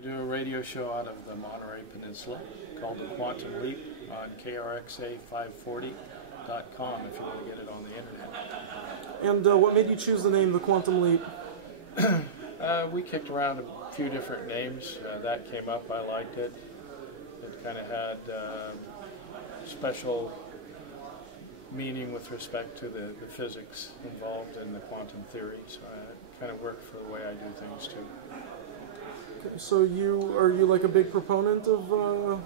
I do a radio show out of the Monterey Peninsula called The Quantum Leap on KRXA540.com if you want to get it on the internet. And what made you choose the name The Quantum Leap? We kicked around a few different names. That came up. I liked it. It kind of had special meaning with respect to the physics involved in the quantum theory. So it kind of worked for the way I do things too. Okay, so are you like a big proponent of I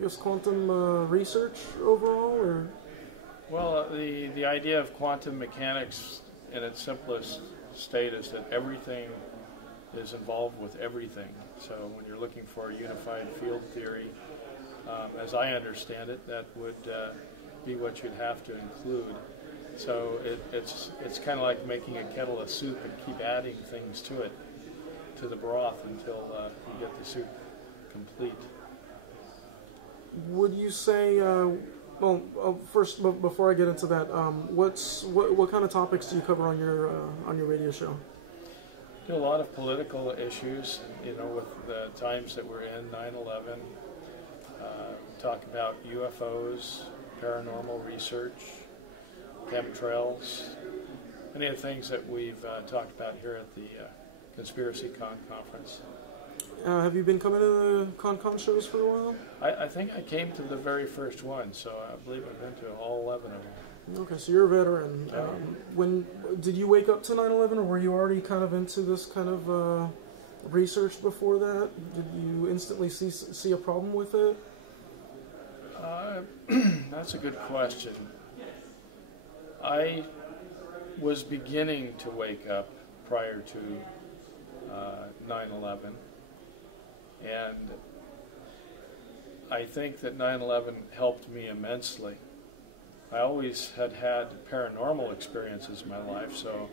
guess quantum research overall, or? Well, the idea of quantum mechanics in its simplest state is that everything is involved with everything. So when you're looking for a unified field theory, as I understand it, that would be what you'd have to include. So it's kind of like making a kettle of soup and keep adding things to it, to the broth, until you get the soup complete. Would you say, first, before I get into that, what kind of topics do you cover on your radio show? Do a lot of political issues, with the times that we're in, 9/11. Talk about UFOs, paranormal research, chemtrails, any of the things that we've talked about here at the Conspiracy Con conference. Have you been coming to the con shows for a while? I think I came to the very first one, so I believe I've been to all 11 of them. Okay, so you're a veteran. Yeah. When did you wake up to 9/11, or were you already kind of into this kind of research before that? Did you instantly see a problem with it? That's a good question. I was beginning to wake up prior to 9/11, and I think that 9/11 helped me immensely. I always had paranormal experiences in my life, so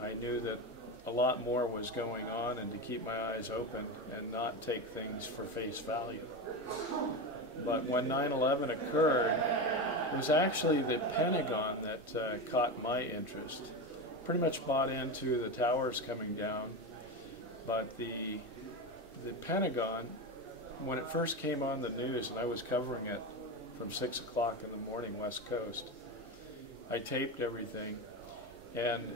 I knew that a lot more was going on, and to keep my eyes open and not take things for face value. But when 9/11 occurred, it was actually the Pentagon that caught my interest. Pretty much bought into the towers coming down, but the Pentagon, when it first came on the news, and I was covering it from 6 o'clock in the morning, West Coast, I taped everything, and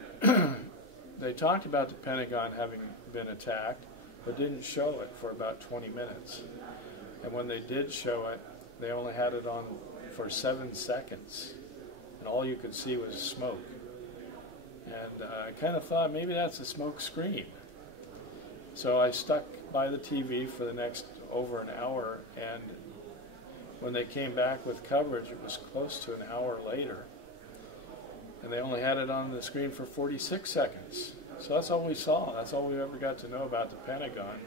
they talked about the Pentagon having been attacked, but didn't show it for about 20 minutes. And when they did show it, they only had it on for 7 seconds, and all you could see was smoke. And I kind of thought maybe that's a smoke screen. So I stuck by the TV for the next over an hour, and when they came back with coverage, it was close to an hour later. And they only had it on the screen for 46 seconds. So that's all we saw. That's all we ever got to know about the Pentagon,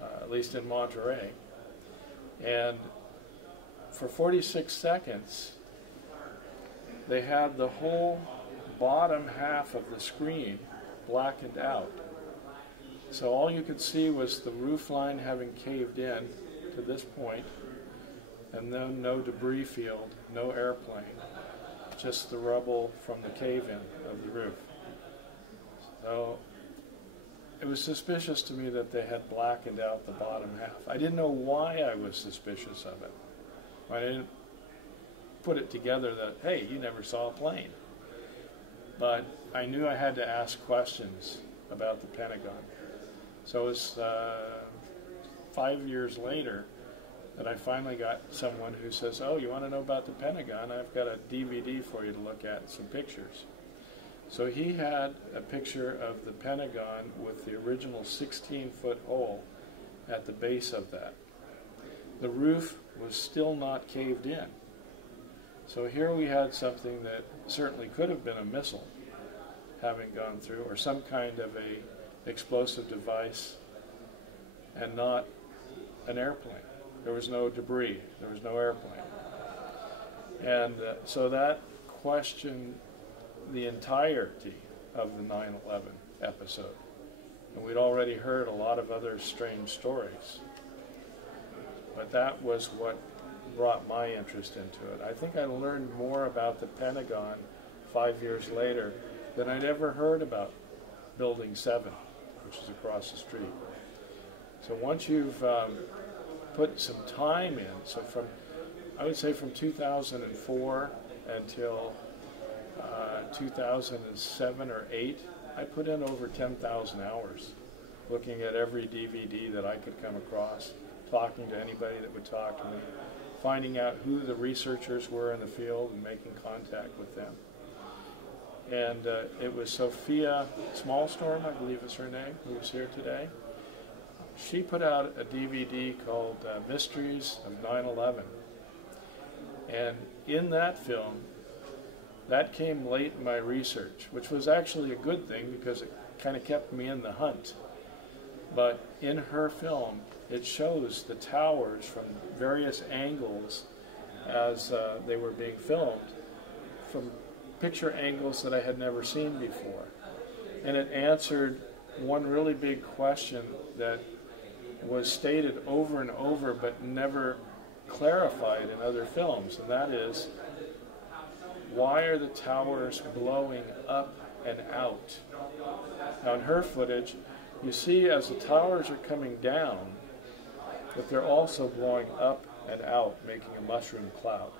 at least in Monterey. And for 46 seconds, they had the whole bottom half of the screen blackened out. So all you could see was the roof line having caved in to this point, and then no debris field, no airplane, just the rubble from the cave-in of the roof. So it was suspicious to me that they had blackened out the bottom half. I didn't know why I was suspicious of it. I didn't put it together that, hey, you never saw a plane. But I knew I had to ask questions about the Pentagon. So it was 5 years later that I finally got someone who says, oh, you want to know about the Pentagon? I've got a DVD for you to look at, some pictures. So he had a picture of the Pentagon with the original 16-foot hole at the base of that. The roof was still not caved in. So here we had something that certainly could have been a missile having gone through, or some kind of a explosive device, and not an airplane. There was no debris. There was no airplane. And so that questioned the entirety of the 9/11 episode. And we'd already heard a lot of other strange stories. But that was what brought my interest into it. I think I learned more about the Pentagon 5 years later than I'd ever heard about Building 7, which is across the street. So once you've put some time in, so I would say from 2004 until 2007 or 8, I put in over 10,000 hours looking at every DVD that I could come across, talking to anybody that would talk to me, finding out who the researchers were in the field and making contact with them. And it was Sophia Smallstorm, I believe is her name, who was here today. She put out a DVD called Mysteries of 9/11. And in that film, that came late in my research, which was actually a good thing because it kind of kept me in the hunt. But in her film, it shows the towers from various angles as they were being filmed, from picture angles that I had never seen before. And it answered one really big question that was stated over and over but never clarified in other films, and that is, why are the towers blowing up and out? Now in her footage, you see as the towers are coming down that they're also blowing up and out, making a mushroom cloud.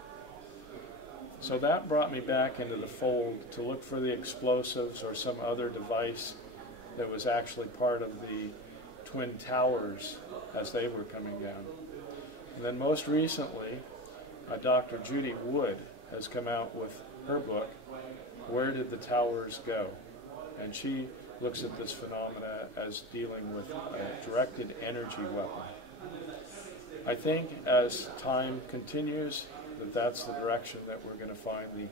So that brought me back into the fold to look for the explosives or some other device that was actually part of the Twin Towers as they were coming down. And then most recently, Dr. Judy Wood has come out with her book, Where Did the Towers Go? And she looks at this phenomena as dealing with a directed energy weapon. I think as time continues, that's the direction that we're going to find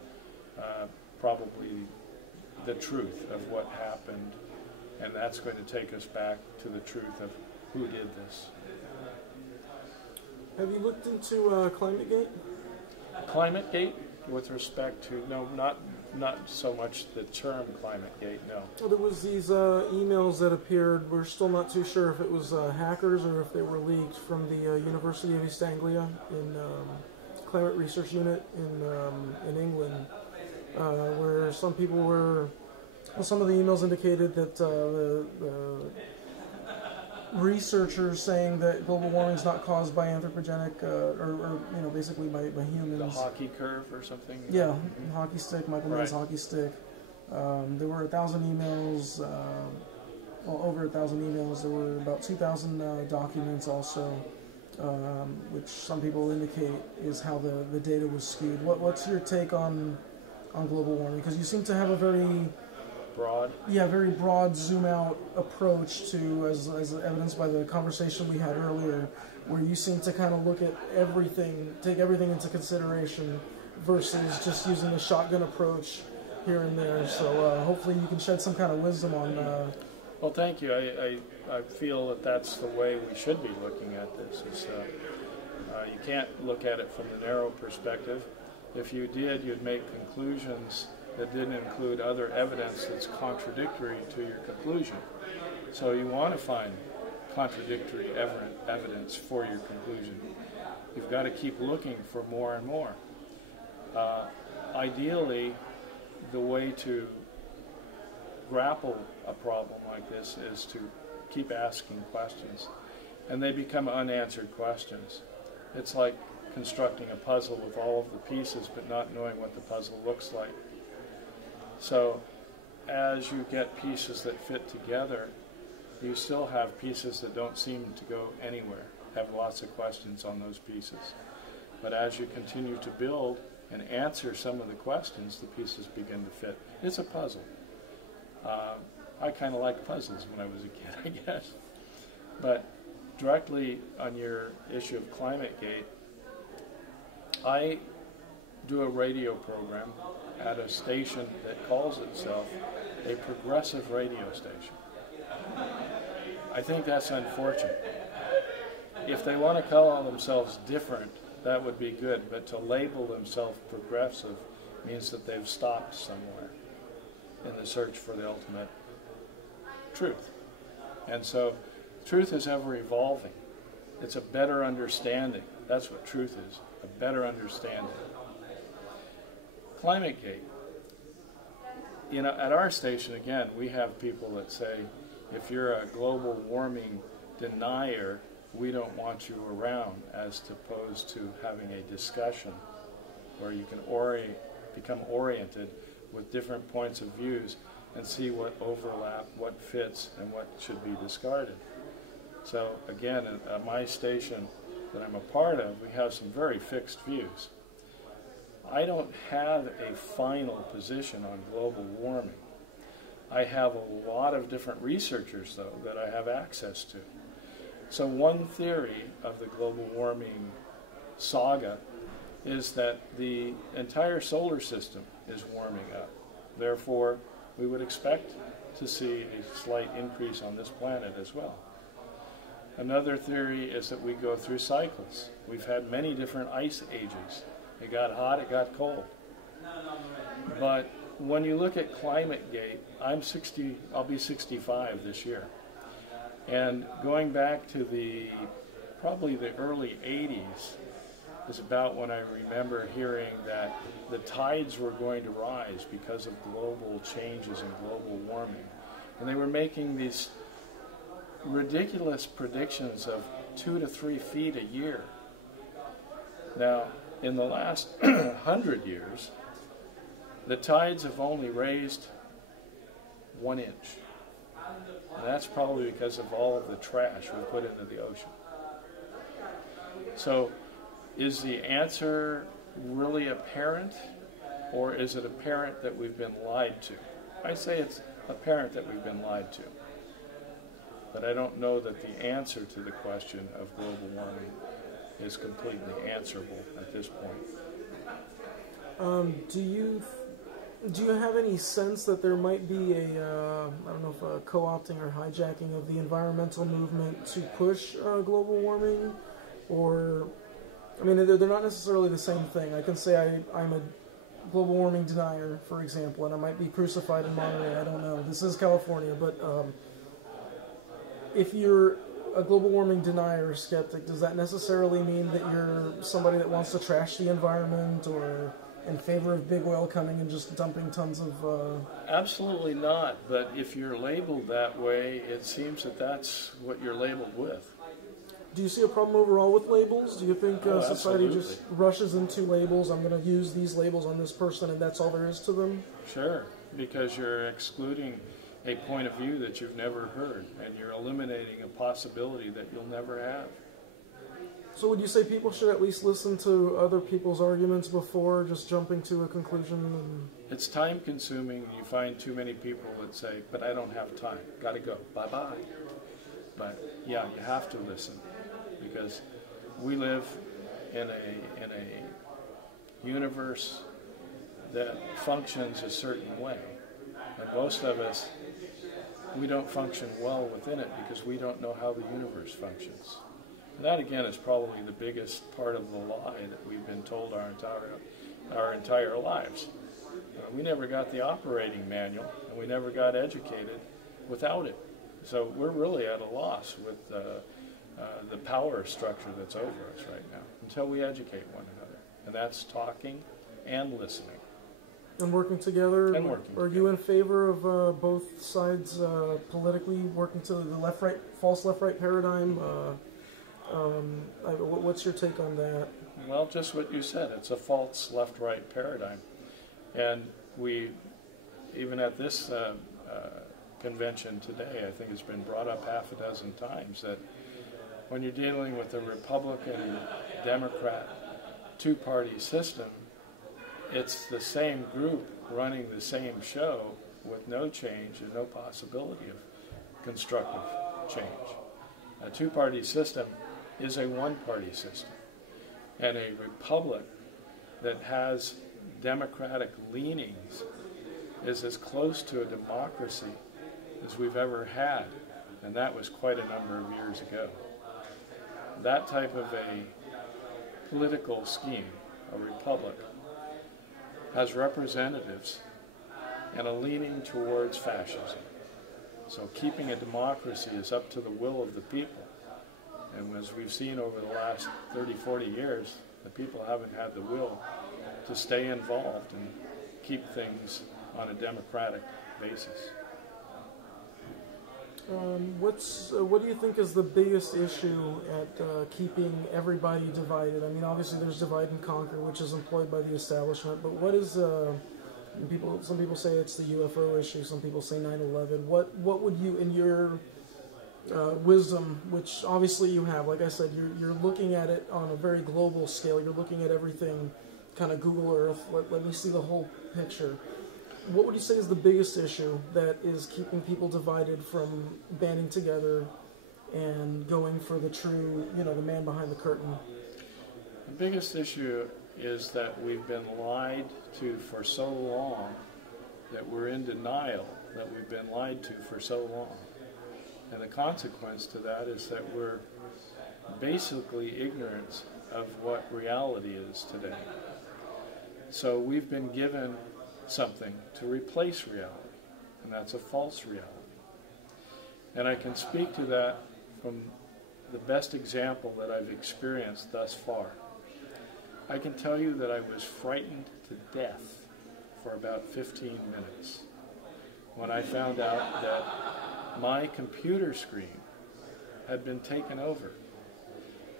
probably the truth of what happened, and that's going to take us back to the truth of who did this. Have you looked into ClimateGate? ClimateGate, with respect to, no, not so much the term ClimateGate, no. Well, there was these emails that appeared. We're still not too sure if it was hackers or if they were leaked from the University of East Anglia in Climate Research Unit in England, where some people were. Well, some of the emails indicated that the researchers saying that global warming is not caused by anthropogenic, or basically by humans. The hockey curve or something? Yeah, hockey stick, Michael Mann's hockey stick. There were 1,000 emails, over 1,000 emails. There were about 2,000 documents also, which some people indicate is how the data was skewed. What's your take on global warming? Because you seem to have a very very broad zoom out approach to, as evidenced by the conversation we had earlier, where you seem to kind of look at everything, take everything into consideration, versus just using the shotgun approach here and there. So hopefully you can shed some kind of wisdom on. Well, thank you. I feel that that's the way we should be looking at this. You can't look at it from the narrow perspective. If you did, you'd make conclusions that didn't include other evidence that's contradictory to your conclusion. So you want to find contradictory evidence for your conclusion. You've got to keep looking for more and more. Ideally, the way to grapple a problem like this is to keep asking questions, and they become unanswered questions. It's like constructing a puzzle with all of the pieces but not knowing what the puzzle looks like. So as you get pieces that fit together, you still have pieces that don't seem to go anywhere, have lots of questions on those pieces. But as you continue to build and answer some of the questions, the pieces begin to fit. It's a puzzle. I kind of liked puzzles when I was a kid, I guess. But directly on your issue of ClimateGate, I do a radio program at a station that calls itself a progressive radio station. I think that's unfortunate. If they want to call themselves different, that would be good, but to label themselves progressive means that they've stopped somewhere in the search for the ultimate truth. And so truth is ever evolving. It's a better understanding. That's what truth is, a better understanding. ClimateGate. At our station, again, we have people that say, if you're a global warming denier, we don't want you around, as opposed to having a discussion where you can become oriented with different points of views and see what overlap, what fits, and what should be discarded. So again, at my station that I'm a part of, we have some very fixed views. I don't have a final position on global warming. I have a lot of different researchers, though, that I have access to. So one theory of the global warming saga is that the entire solar system is warming up. Therefore, we would expect to see a slight increase on this planet as well. Another theory is that we go through cycles. We've had many different ice ages. It got hot, it got cold. But when you look at ClimateGate, I'll be 65 this year. And going back to probably the early 80s is about when I remember hearing that the tides were going to rise because of global changes and global warming. And they were making these ridiculous predictions of 2 to 3 feet a year. Now, in the last 100 years, the tides have only raised 1 inch. And that's probably because of all of the trash we put into the ocean. So, is the answer really apparent, or is it apparent that we've been lied to? I say it's apparent that we've been lied to. But I don't know that the answer to the question of global warming is completely answerable at this point. Do you have any sense that there might be I don't know if a co-opting or hijacking of the environmental movement to push global warming? Or, I mean, they're not necessarily the same thing. I can say I'm a global warming denier, for example, and I might be crucified in Monterey. I don't know. This is California, but if you're a global warming denier or skeptic, does that necessarily mean that you're somebody that wants to trash the environment, or in favor of big oil coming and just dumping tons of... Absolutely not, but if you're labeled that way, it seems that that's what you're labeled with. Do you see a problem overall with labels? Do you think society absolutely. just rushes into labels? I'm going to use these labels on this person and that's all there is to them? Sure, because you're excluding a point of view that you've never heard, and you're eliminating a possibility that you'll never have. So would you say people should at least listen to other people's arguments before just jumping to a conclusion? It's time consuming, and you find too many people that say, but I don't have time, gotta go, bye-bye. But yeah, you have to listen, because we live in a universe that functions a certain way, and most of us, we don't function well within it because we don't know how the universe functions. And that, again, is probably the biggest part of the lie that we've been told our entire lives. We never got the operating manual, and we never got educated without it. So we're really at a loss with the power structure that's over us right now until we educate one another. And that's talking and listening. And working together? And working Are you in favor of both sides politically working to the left-right, false left-right paradigm? What's your take on that? Well, just what you said. It's a false left-right paradigm. And we, even at this convention today, I think it's been brought up half a dozen times that when you're dealing with a Republican-Democrat two-party system, it's the same group running the same show with no change and no possibility of constructive change. A two-party system is a one-party system. And a republic that has democratic leanings is as close to a democracy as we've ever had, and that was quite a number of years ago. That type of a political scheme, a republic, has representatives and a leaning towards fascism. So keeping a democracy is up to the will of the people. And as we've seen over the last 30, 40 years, the people haven't had the will to stay involved and keep things on a democratic basis. What do you think is the biggest issue at keeping everybody divided? I mean, obviously there's divide and conquer, which is employed by the establishment, but what is some people say it's the UFO issue, some people say 9/11. What would you, in your wisdom, which obviously you have, like I said, you're looking at it on a very global scale. You're looking at everything, kind of Google Earth. Let me see the whole picture. What would you say is the biggest issue that is keeping people divided from banding together and going for the true, the man behind the curtain? The biggest issue is that we've been lied to for so long that we're in denial that we've been lied to for so long. And the consequence to that is that we're basically ignorant of what reality is today. So we've been given something to replace reality, and that's a false reality. And I can speak to that from the best example that I've experienced thus far. I can tell you that I was frightened to death for about 15 minutes when I found out that my computer screen had been taken over.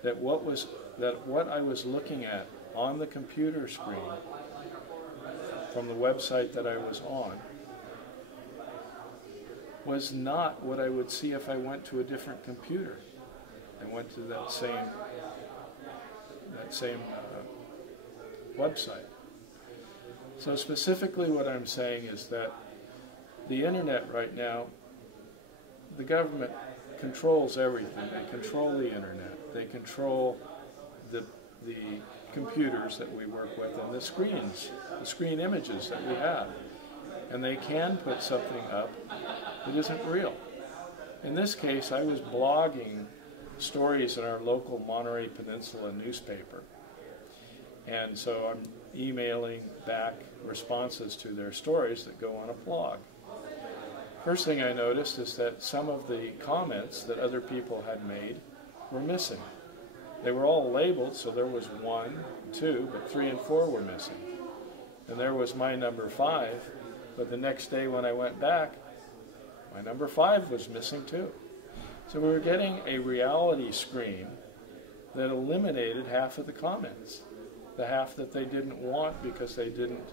That what I was looking at on the computer screen from the website that I was on was not what I would see if I went to a different computer and went to that same website. So specifically what I'm saying is that the internet right now, the government controls everything. They control the internet. They control the computers that we work with and the screen images that we have. And they can put something up that isn't real. In this case, I was blogging stories in our local Monterey Peninsula newspaper. And so I'm emailing back responses to their stories that go on a blog. First thing I noticed is that some of the comments that other people had made were missing. They were all labeled, so there was 1, 2, but 3 and 4 were missing. And there was my number 5, but the next day when I went back, my number 5 was missing too. So we were getting a reality screen that eliminated half of the comments, the half that they didn't want because they didn't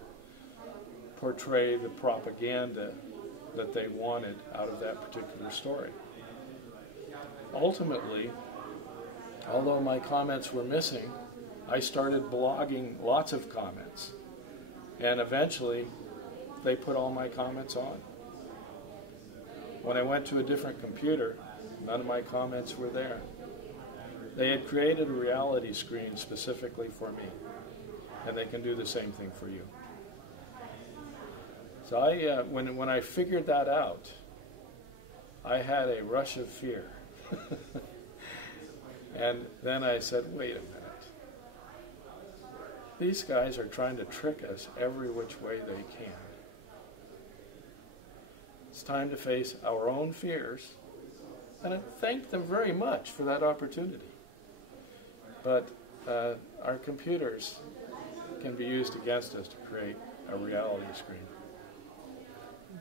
portray the propaganda that they wanted out of that particular story. Ultimately, although my comments were missing, I started blogging lots of comments. And eventually, they put all my comments on. When I went to a different computer, none of my comments were there. They had created a reality screen specifically for me. And they can do the same thing for you. So when I figured that out, I had a rush of fear. And then I said, wait a minute. These guys are trying to trick us every which way they can. It's time to face our own fears, and I thank them very much for that opportunity. But our computers can be used against us to create a reality screen.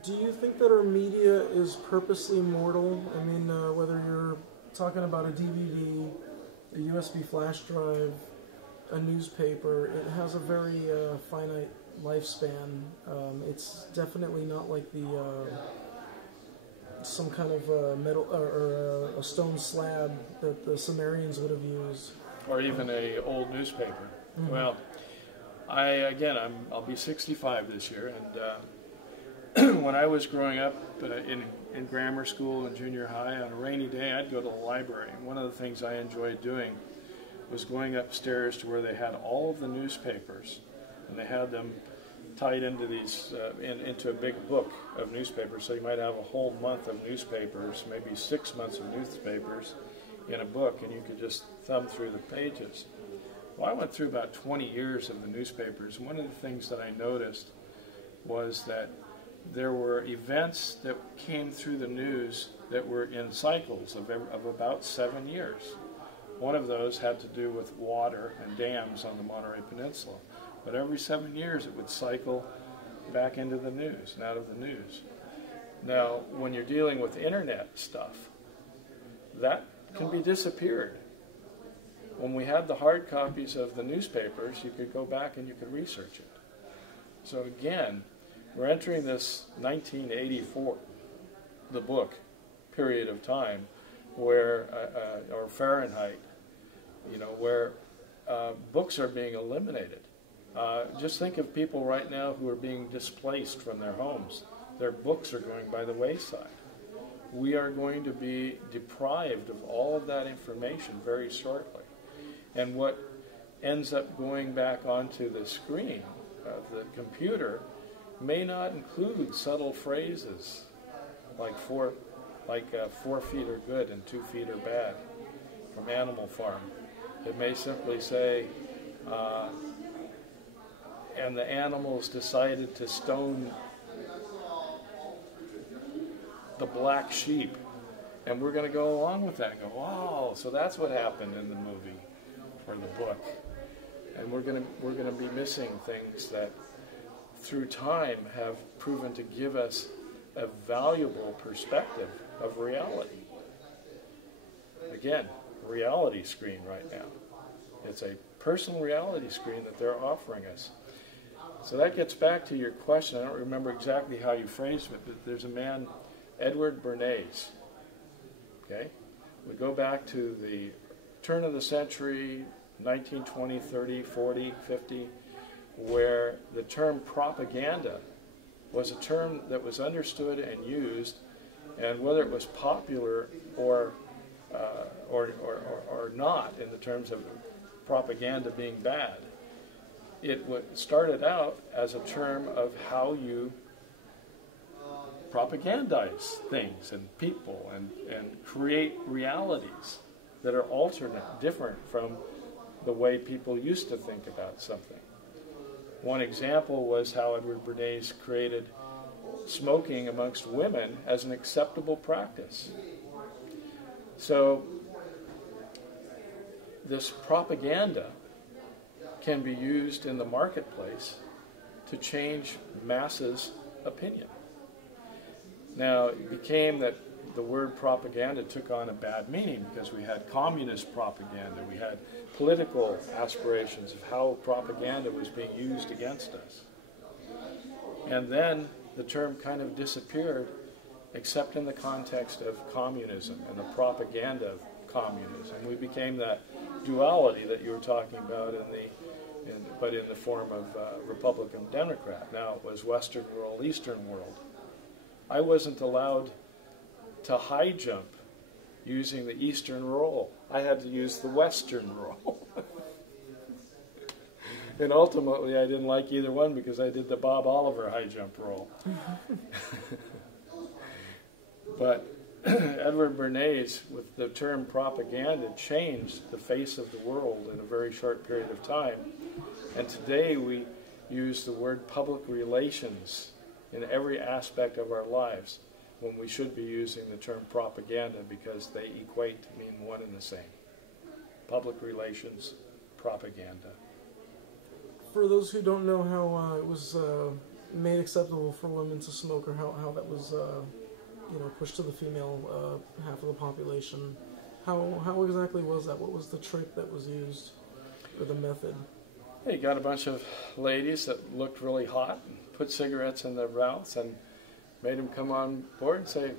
Do you think that our media is purposely mortal? I mean, whether you're talking about a DVD, a USB flash drive, a newspaper, it has a very finite lifespan. It's definitely not like some kind of metal or a stone slab that the Sumerians would have used, or even a old newspaper. Mm-hmm. Well, I'll be 65 this year, and when I was growing up in grammar school and junior high, on a rainy day, I'd go to the library. And one of the things I enjoyed doing was going upstairs to where they had all of the newspapers, and they had them tied into these into a big book of newspapers. So you might have a whole month of newspapers, maybe 6 months of newspapers in a book, and you could just thumb through the pages. Well, I went through about 20 years of the newspapers. One of the things that I noticed was that there were events that came through the news that were in cycles of about 7 years. One of those had to do with water and dams on the Monterey Peninsula. But every 7 years it would cycle back into the news and out of the news. Now, when you're dealing with internet stuff, that can be disappeared. When we had the hard copies of the newspapers, you could go back and you could research it. So again, we're entering this 1984, the book, period of time, where, or Fahrenheit, where books are being eliminated. Just think of people right now who are being displaced from their homes. Their books are going by the wayside. We are going to be deprived of all of that information very shortly. And what ends up going back onto the screen of the computer may not include subtle phrases like 4 feet are good and 2 feet are bad from Animal Farm. It may simply say, and the animals decided to stone the black sheep. And we're going to go along with that and go, wow, so that's what happened in the movie or the book. And we're going to be missing things that through time have proven to give us a valuable perspective of reality. Again, reality screen right now. It's a personal reality screen that they're offering us. So that gets back to your question. I don't remember exactly how you phrased it, but there's a man, Edward Bernays. Okay? We go back to the turn of the century, 1920, 30, 40, 50, where the term propaganda was a term that was understood and used, and whether it was popular or not in the terms of propaganda being bad, it started out as a term of how you propagandize things and people and create realities that are alternate, different from the way people used to think about something. One example was how Edward Bernays created smoking amongst women as an acceptable practice. So this propaganda can be used in the marketplace to change masses' opinion. Now, it became that the word propaganda took on a bad meaning because we had communist propaganda, we had political aspirations of how propaganda was being used against us. And then the term kind of disappeared, except in the context of communism and the propaganda of communism. We became that duality that you were talking about but in the form of Republican Democrat. Now it was Western world, Eastern world. I wasn't allowed to high jump using the Eastern roll. I had to use the Western roll. And ultimately I didn't like either one because I did the Bob Oliver high jump roll. But Edward Bernays, with the term propaganda, changed the face of the world in a very short period of time. And today we use the word public relations in every aspect of our lives when we should be using the term propaganda because they equate to mean one and the same. Public relations, propaganda. For those who don't know how it was made acceptable for women to smoke, or how that was pushed to the female half of the population, how exactly was that? What was the trick that was used, or the method? You got a bunch of ladies that looked really hot and put cigarettes in their mouths and made them come on board and say,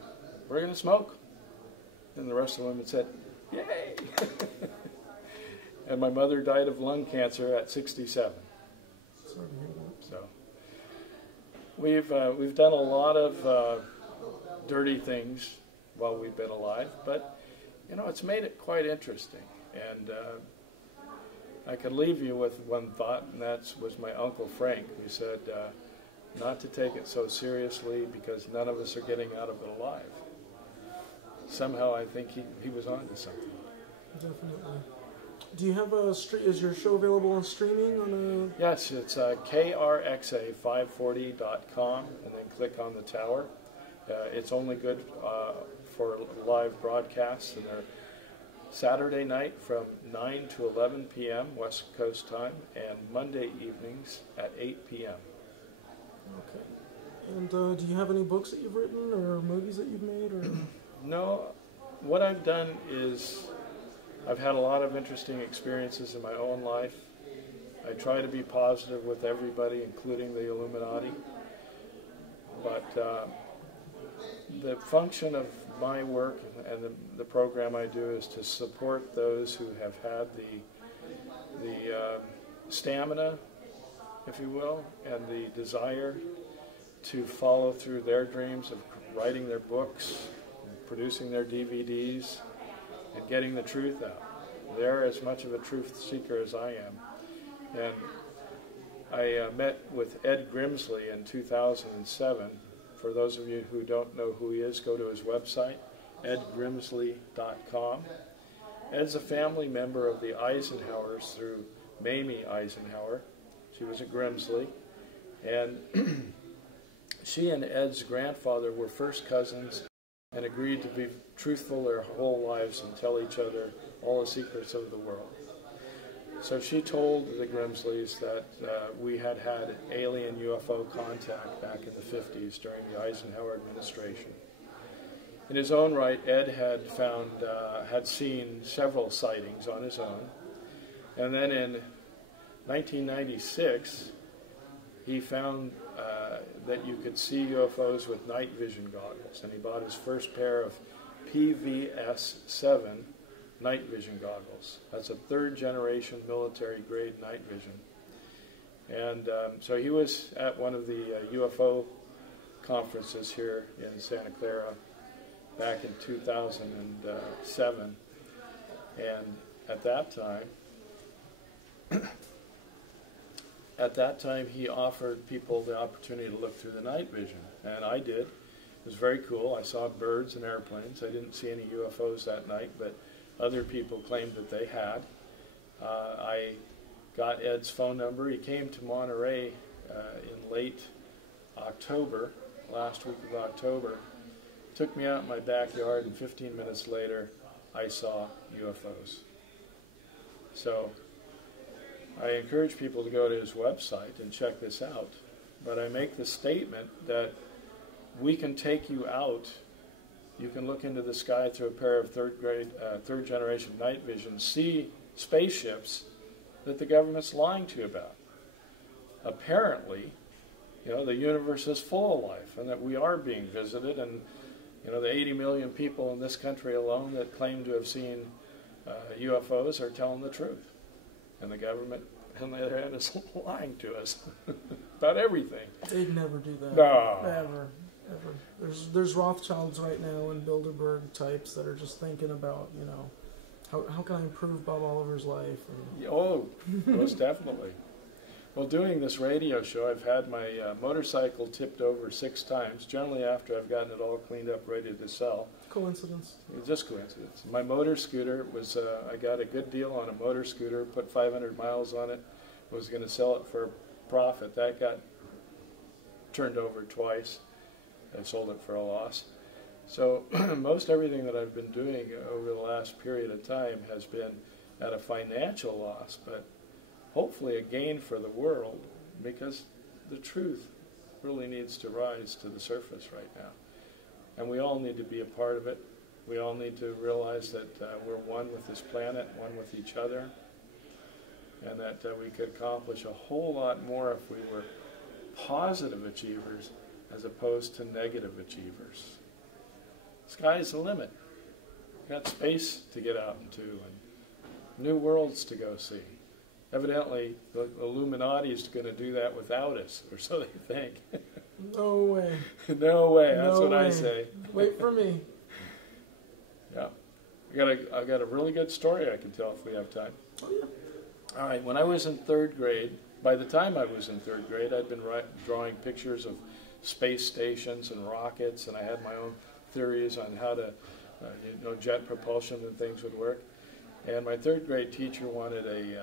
"We're going to smoke." And the rest of the women said, "Yay!" And my mother died of lung cancer at 67. Sorry to hear that. So we've done a lot of dirty things while we've been alive, but it's made it quite interesting. And I could leave you with one thought, and that was my Uncle Frank, who said not to take it so seriously because none of us are getting out of it alive. Somehow I think he was on to something. Definitely. Do you have is your show available on streaming? Yes, it's krxa540.com, and then click on the tower. It's only good for live broadcasts, and they're Saturday night from 9 to 11 p.m. West Coast time, and Monday evenings at 8 p.m. Okay. And do you have any books that you've written or movies that you've made? Or No, what I've done is I've had a lot of interesting experiences in my own life. I try to be positive with everybody, including the Illuminati. But the function of my work and the program I do is to support those who have had the stamina, if you will, and the desire to follow through their dreams of writing their books, producing their DVDs, and getting the truth out. They're as much of a truth seeker as I am. And I met with Ed Grimsley in 2007. For those of you who don't know who he is, go to his website, edgrimsley.com. Ed's a family member of the Eisenhowers through Mamie Eisenhower. She was a Grimsley. And she and Ed's grandfather were first cousins and agreed to be truthful their whole lives and tell each other all the secrets of the world. So she told the Grimsleys that we had had alien UFO contact back in the 50s during the Eisenhower administration. In his own right, Ed had seen several sightings on his own. And then in 1996, he found that you could see UFOs with night vision goggles, and he bought his first pair of PVS-7 night vision goggles. That's a third-generation military-grade night vision. And so he was at one of the UFO conferences here in Santa Clara back in 2007. And at that time, he offered people the opportunity to look through the night vision, and I did. It was very cool. I saw birds and airplanes. I didn't see any UFOs that night, but other people claimed that they had. I got Ed's phone number. He came to Monterey in late October, last week of October, took me out in my backyard, and 15 minutes later, I saw UFOs. So I encourage people to go to his website and check this out. But I make the statement that we can take you out. You can look into the sky through a pair of third generation night vision, see spaceships that the government's lying to you about. Apparently, the universe is full of life, and that we are being visited, and the 80 million people in this country alone that claim to have seen UFOs are telling the truth. And the government, on the other hand, is lying to us about everything. They'd never do that. No. Ever. There's Rothschilds right now and Bilderberg types that are just thinking about, how can I improve Bob Oliver's life? And oh, most definitely. Well, doing this radio show, I've had my motorcycle tipped over 6 times, generally after I've gotten it all cleaned up, ready to sell. Coincidence. It's just coincidence. My motor scooter was, I got a good deal on a motor scooter, put 500 miles on it, was going to sell it for a profit. That got turned over twice. I sold it for a loss. So most everything that I've been doing over the last period of time has been at a financial loss, but hopefully a gain for the world, because the truth really needs to rise to the surface right now. And we all need to be a part of it. We all need to realize that we're one with this planet, one with each other, and that we could accomplish a whole lot more if we were positive achievers as opposed to negative achievers. Sky's the limit. We've got space to get out into and new worlds to go see. Evidently, the Illuminati is going to do that without us, or so they think. No way. No way. That's no what way. I say. Wait for me. Yeah. I've got a really good story I can tell if we have time. Oh, yeah. All right. When I was in 3rd grade, by the time I was in 3rd grade, I'd been drawing pictures of space stations and rockets, and I had my own theories on how to, jet propulsion and things would work. And my 3rd grade teacher wanted an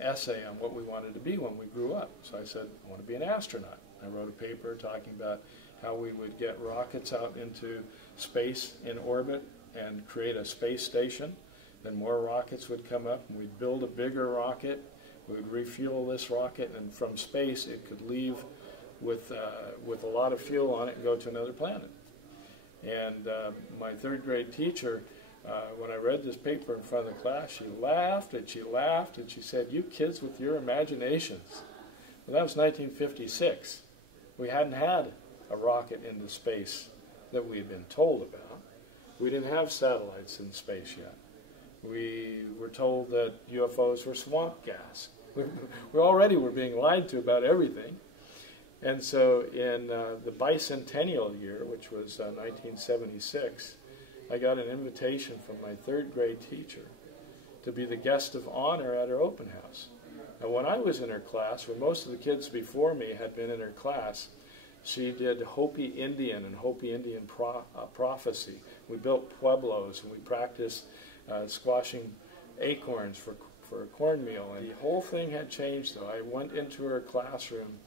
essay on what we wanted to be when we grew up. So I said, I want to be an astronaut. I wrote a paper talking about how we would get rockets out into space in orbit and create a space station. Then more rockets would come up, and we'd build a bigger rocket. We would refuel this rocket, and from space it could leave with a lot of fuel on it and go to another planet. And my third grade teacher, when I read this paper in front of the class, she laughed and she laughed and she said, "You kids with your imaginations." Well, that was 1956. We hadn't had a rocket into space that we had been told about. We didn't have satellites in space yet. We were told that UFOs were swamp gas. We already were being lied to about everything. And so in the bicentennial year, which was 1976, I got an invitation from my third grade teacher to be the guest of honor at her open house. And when I was in her class, when most of the kids before me had been in her class, she did Hopi Indian and Hopi Indian prophecy. We built pueblos and we practiced squashing acorns for cornmeal. And the whole thing had changed, though. I went into her classroom,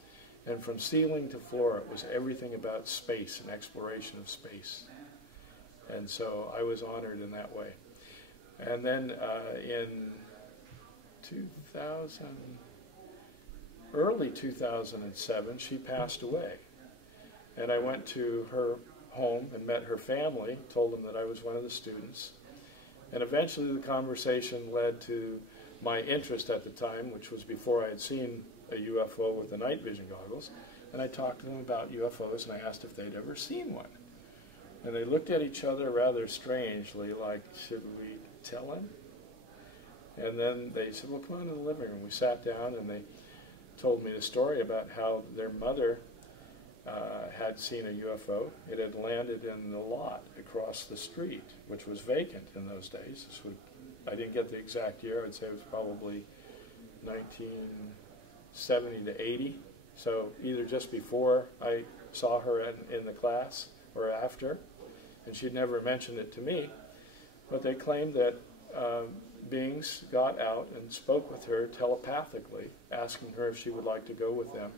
and from ceiling to floor, it was everything about space and exploration of space. And so I was honored in that way. And then in early 2007, she passed away. And I went to her home and met her family, told them that I was one of the students. And eventually the conversation led to my interest at the time, which was before I had seen a UFO with the night vision goggles. And I talked to them about UFOs, and I asked if they'd ever seen one. And they looked at each other rather strangely, like, should we tell him? And then they said, well, come on to the living room. We sat down, and they told me the story about how their mother had seen a UFO. It had landed in the lot across the street, which was vacant in those days. I didn't get the exact year. I'd say it was probably 1970 to 80. So either just before I saw her in the class or after, and she'd never mentioned it to me. But they claimed that beings got out and spoke with her telepathically, asking her if she would like to go with them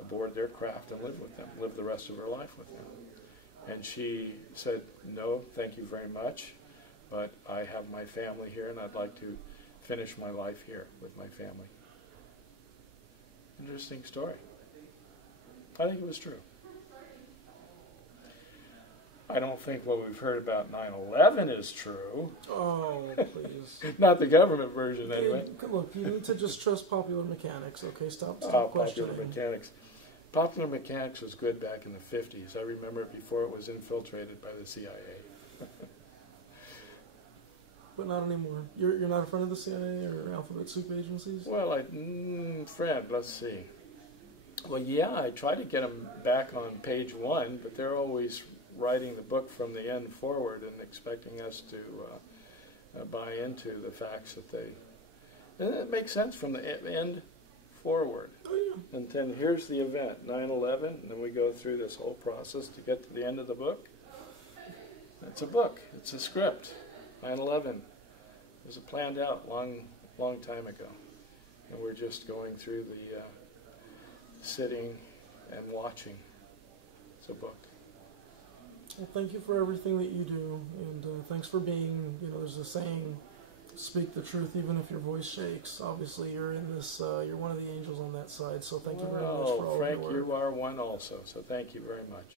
aboard their craft and live with them, live the rest of her life with them. And she said, no, thank you very much, but I have my family here and I'd like to finish my life here with my family. Interesting story. I think it was true. I don't think what we've heard about 9/11 is true. Oh, please. Not the government version, anyway. Look, you need to just trust popular mechanics, okay? Stop questioning. Popular mechanics. Popular mechanics was good back in the 50s. I remember it before it was infiltrated by the CIA. But not anymore. You're not a friend of the CIA or alphabet soup agencies? Well, friend, let's see. Well, yeah, I try to get them back on page 1, but they're always writing the book from the end forward and expecting us to buy into the facts that they... And it makes sense from the end forward. Oh, yeah. And then here's the event, 9/11, and then we go through this whole process to get to the end of the book. It's a book. It's a script. 9/11 was planned out long time ago. And we're just going through the sitting and watching. It's a book. Well, thank you for everything that you do, and thanks for being, there's a saying, speak the truth even if your voice shakes. Obviously, you're in this, you're one of the angels on that side, so thank you very much for all Frank, your work. you are one also, so thank you very much.